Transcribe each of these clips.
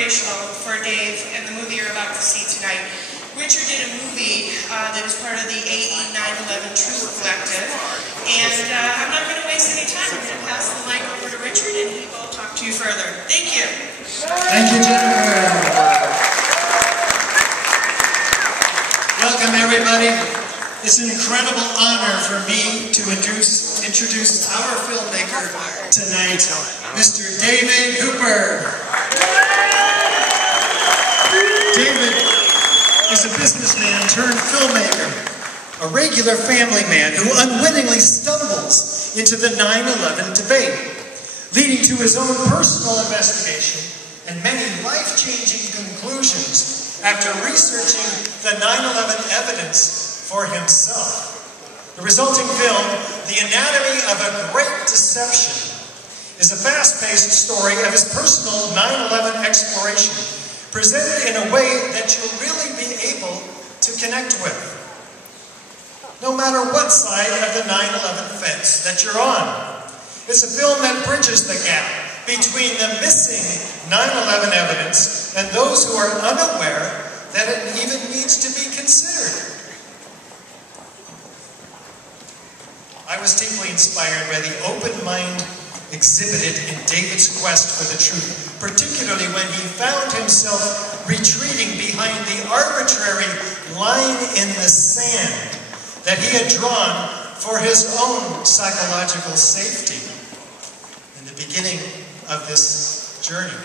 inspirational for Dave and the movie you're about to see tonight. Richard did a movie that is part of the AE 9/11 Truth Collective, and I'm not going to waste any time. I'm going to pass the mic over to Richard, and he will talk to you further. Thank you. Thank you, Jennifer. Welcome, everybody. It's an incredible honor for me to introduce our filmmaker tonight, Mr. David Hooper. David is a businessman turned filmmaker, a regular family man who unwittingly stumbles into the 9/11 debate, leading to his own personal investigation and many life-changing conclusions after researching the 9/11 evidence for himself. The resulting film, The Anatomy of a Great Deception, is a fast-paced story of his personal 9/11 exploration, presented in a way that you'll really be able to connect with, no matter what side of the 9/11 fence that you're on. It's a film that bridges the gap between the missing 9/11 evidence and those who are unaware that it even needs to be considered. I was deeply inspired by the open mind exhibited in David's quest for the truth, particularly when he found himself retreating behind the arbitrary line in the sand that he had drawn for his own psychological safety. In the beginning of this journey,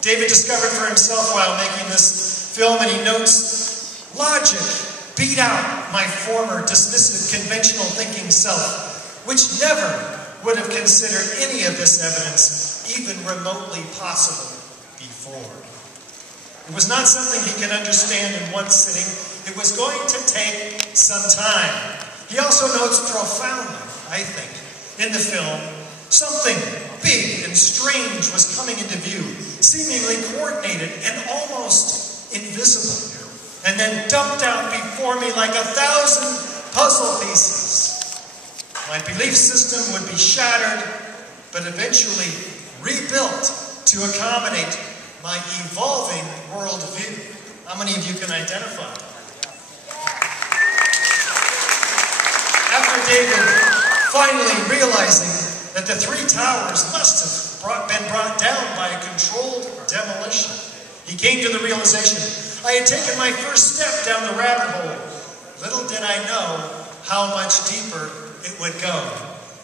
David discovered for himself while making this film, and he notes, logic beat out my former dismissive conventional thinking self, which never would have considered any of this evidence even remotely possible before. It was not something he could understand in one sitting. It was going to take some time. He also notes profoundly, I think, in the film, something big and strange was coming into view, seemingly coordinated and almost invisible, and then dumped out before me like 1,000 puzzle pieces. My belief system would be shattered, but eventually rebuilt to accommodate my evolving worldview. How many of you can identify? After David finally realizing that the three towers must have been brought down by a controlled demolition, he came to the realization, I had taken my first step down the rabbit hole. Little did I know how much deeper it would go.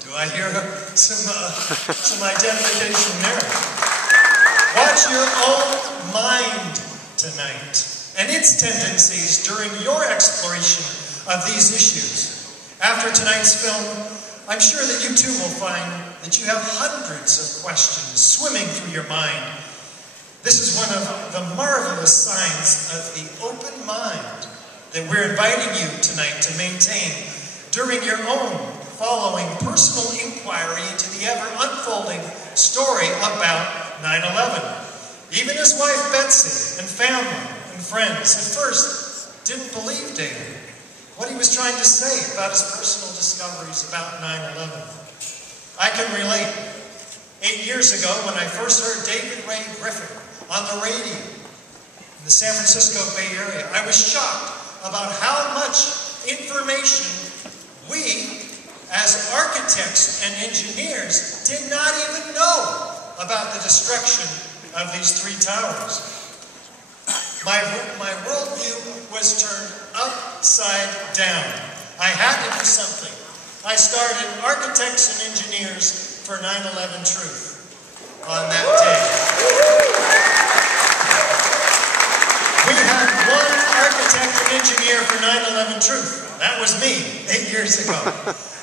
Do I hear some identification there? Watch your own mind tonight and its tendencies during your exploration of these issues. After tonight's film, I'm sure that you too will find that you have hundreds of questions swimming through your mind. This is one of the marvelous signs of the open mind that we're inviting you tonight to maintain during your own following personal inquiry into the ever-unfolding story about 9/11. Even his wife Betsy and family and friends at first didn't believe David, what he was trying to say about his personal discoveries about 9/11. I can relate. 8 years ago, when I first heard David Ray Griffin on the radio in the San Francisco Bay Area, I was shocked about how much information we, as architects and engineers, did not even know about the destruction of these three towers. My worldview was turned upside down. I had to do something. I started Architects and Engineers for 9/11 Truth on that day. We had one architect and engineer for 9/11 Truth. That was me 8 years ago.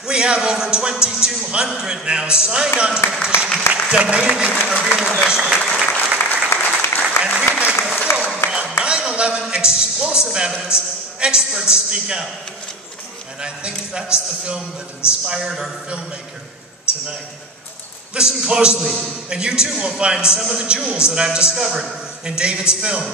We have over 2,200 now signed on to the petition demanding a real investigation. And we made a film on 9/11 explosive evidence. Experts speak out. And I think that's the film that inspired our filmmaker tonight. Listen closely, and you too will find some of the jewels that I've discovered in David's film.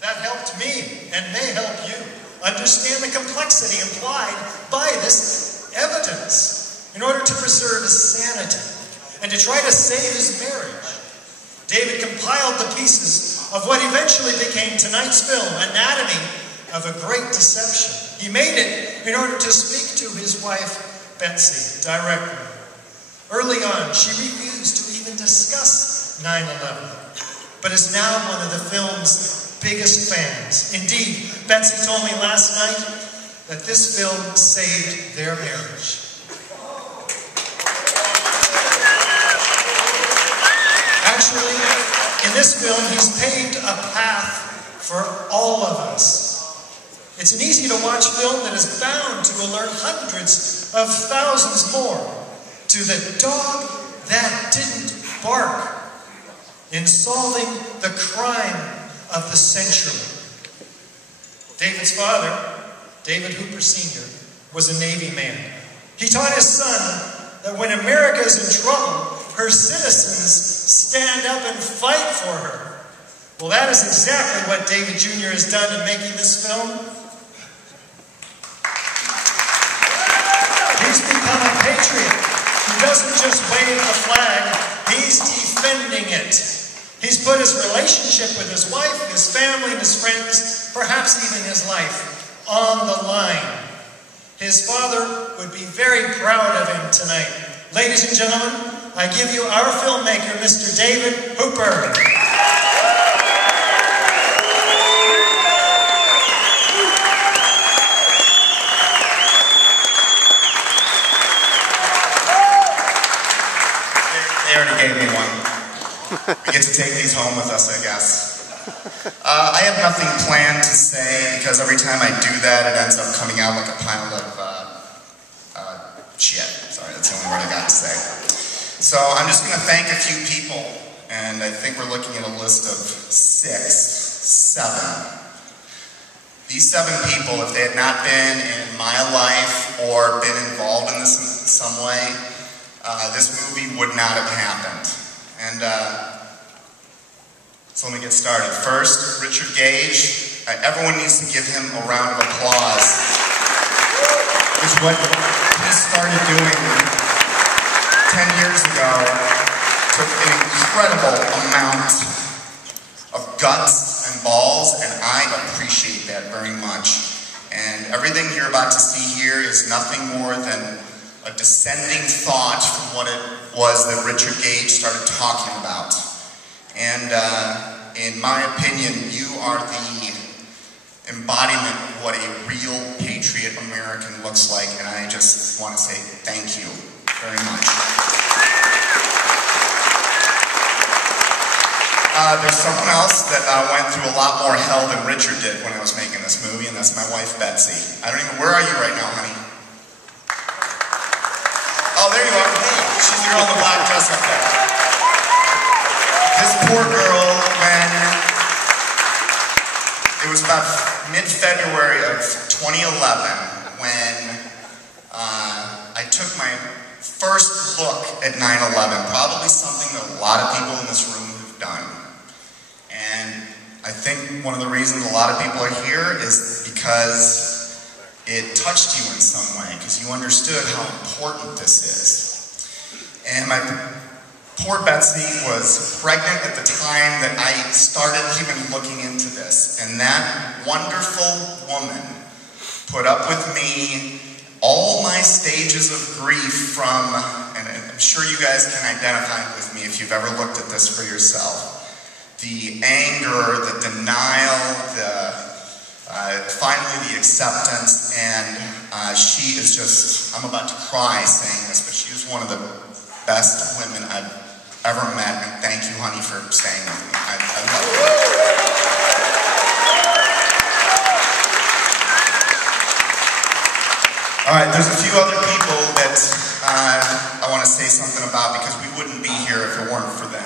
That helped me, and may help you, understand the complexity implied by this evidence in order to preserve his sanity and to try to save his marriage. David compiled the pieces of what eventually became tonight's film, Anatomy of a Great Deception. He made it in order to speak to his wife, Betsy, directly. Early on, she refused to even discuss 9/11, but is now one of the film's biggest fans. Indeed, Betsy told me last night that this film saved their marriage. Actually, in this film, he's paved a path for all of us. It's an easy-to-watch film that is bound to alert hundreds of thousands more to the dog that didn't bark in solving the crime of the century. David's father, David Hooper Sr., was a Navy man. He taught his son that when America is in trouble, her citizens stand up and fight for her. Well, that is exactly what David Jr. has done in making this film. He's become a patriot who doesn't just wave the flag, he's defending it. He's put his relationship with his wife, his family, and his friends, perhaps even his life, on the line. His father would be very proud of him tonight. Ladies and gentlemen, I give you our filmmaker, Mr. David Hooper. They already gave me one. We get to take these home with us, I guess. I have nothing planned to say, because every time I do that, it ends up coming out like a pile of shit. Sorry, that's the only word I got to say. So I'm just going to thank a few people, and I think we're looking at a list of 7. These 7 people, if they had not been in my life or been involved in this in some way, this movie would not have happened. And so let me get started. First, Richard Gage. Everyone needs to give him a round of applause. It's what he started doing 10 years ago. Took an incredible amount of guts and balls, and I appreciate that very much. And everything you're about to see here is nothing more than a descending thought from what it was that Richard Gage started talking about. And in my opinion, you are the embodiment of what a real patriot American looks like, and I just want to say thank you very much. There's someone else that went through a lot more hell than Richard did when I was making this movie, and that's my wife, Betsy. Where are you right now, honey? Oh, there you are. Hey, she's the girl in the black dress up there. This poor girl, when it was about mid-February of 2011, when I took my first look at 9/11, probably something that a lot of people in this room have done. And I think one of the reasons a lot of people are here is because it touched you in some way, because you understood how important this is. And my poor Betsy was pregnant at the time that I started even looking into this. And that wonderful woman put up with me all my stages of grief from, and I'm sure you guys can identify with me if you've ever looked at this for yourself. The anger, the denial, finally the acceptance, and she is just, I'm about to cry saying this, but she is one of the best women I've ever met, and thank you, honey, for staying with me. I love you. All right, there's a few other people that I want to say something about, because we wouldn't be here if it weren't for them.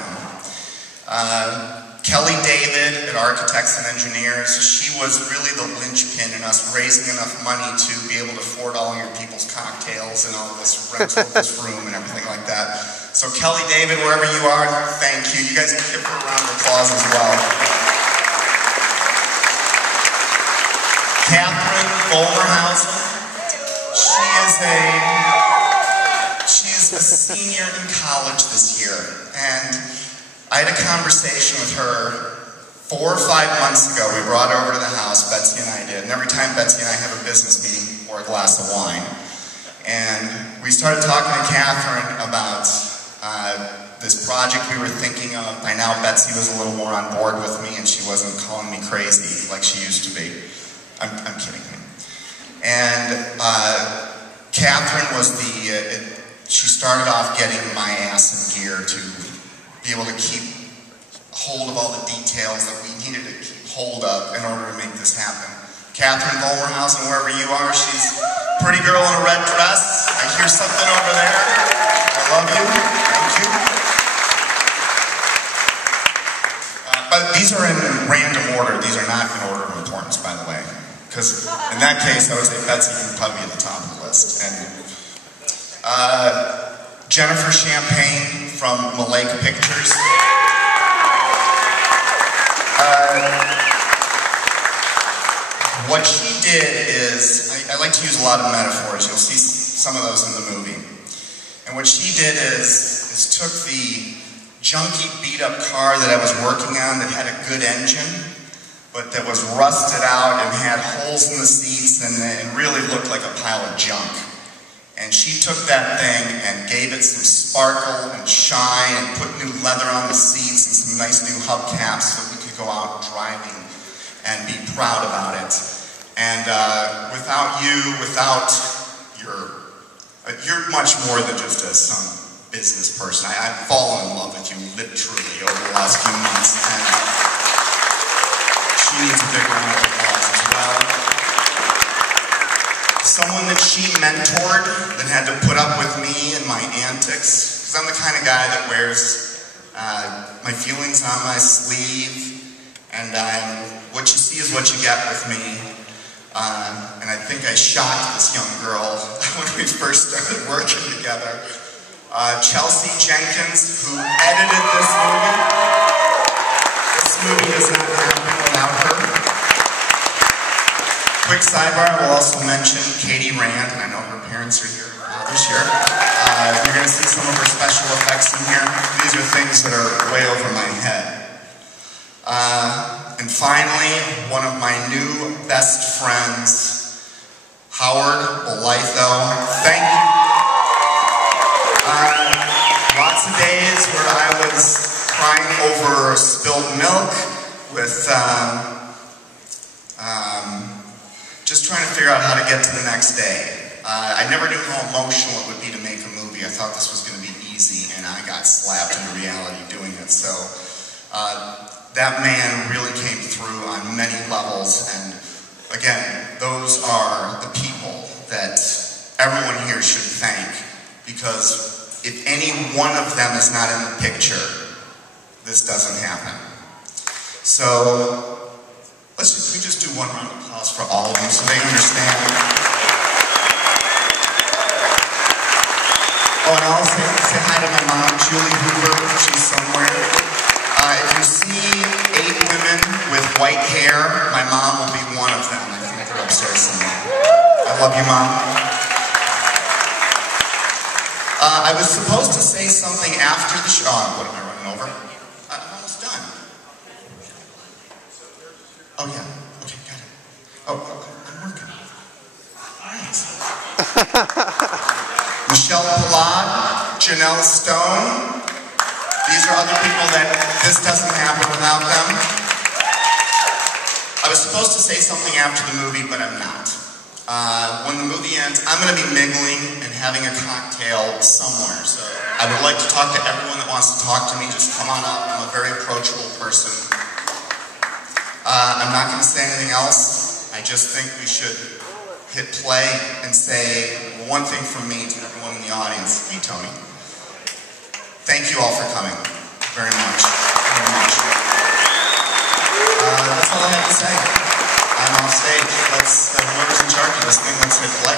Kelly David at Architects and Engineers, she was really the linchpin in us raising enough money to be able to afford all your people's cocktails and all this rental of this room and everything like that. So Kelly David, wherever you are, thank you. You guys can give her a round of applause as well. Catherine Volmerhausen, she is a senior in college this year, and I I had a conversation with her 4 or 5 months ago. We brought her over to the house, Betsy and I did, and every time Betsy and I have a business meeting or a glass of wine, and we started talking to Catherine about this project we were thinking of. By now Betsy was a little more on board with me and she wasn't calling me crazy like she used to be. I'm kidding. And Catherine was she started off getting my ass in gear to be able to keep hold of all the details that we needed to keep hold of in order to make this happen. Catherine Volmerhausen, wherever you are, she's a pretty girl in a red dress. I hear something over there. I love you. Thank you. But these are in random order. These are not in order of importance, by the way. Because in that case, I would say Betsy can probably be at the top of the list. And Jennifer Champagne from Malake Pictures. What she did is, I like to use a lot of metaphors. You'll see some of those in the movie. And what she did is took the junky, beat-up car that I was working on that had a good engine, but that was rusted out and had holes in the seats and really looked like a pile of junk. And she took that thing and gave it some sparkle and shine and put new leather on the seats and some nice new hubcaps so we could go out driving and be proud about it. And without you, you're much more than just some business person. I've fallen in love with you literally over the last few months, and she needs a big round of applause as well. Someone that she mentored that had to put up with me and my antics, because I'm the kind of guy that wears my feelings on my sleeve, and what you see is what you get with me. And I think I shocked this young girl when we first started working together. Chelsea Jenkins, who edited this movie. This movie does not happen without her. Quick sidebar, I will also mention Katie Rand, and I know her parents are here this year. You're going to see some of her special effects in here. These are things that are way over my head. And finally, one of my new best friends, Howard Bolitho. Thank you. Lots of days where I was crying over spilled milk with just trying to figure out how to get to the next day. I never knew how emotional it would be to make a movie. I thought this was going to be easy, and I got slapped into reality doing it. So that man really came through on many levels, and again, those are the people that everyone here should thank, because if any one of them is not in the picture, this doesn't happen. So we just do one round of applause for all of them so they understand. Oh, and I'll say hi to my mom, Julie Hoover. She's somewhere. If you see 8 women with white hair, my mom will be one of them. I think they're upstairs somewhere. I love you, Mom. I was supposed to say something after the show. Oh, what am I running over? I'm almost done. Oh, yeah. Okay, got it. Oh, I'm working. Nice. Michelle Pallad, Janelle Stone. These are other people that this doesn't happen without them. I was supposed to say something after the movie, but I'm not. When the movie ends, I'm going to be mingling and having a cocktail somewhere. So I would like to talk to everyone that wants to talk to me. Just come on up. I'm a very approachable person. I'm not going to say anything else. I just think we should hit play and say one thing from me to everyone in the audience. Hey, Tony. Thank you all for coming. Very much. Very much. That's all I have to say. I'm off stage. Whoever's in charge of this thing, let's hit play.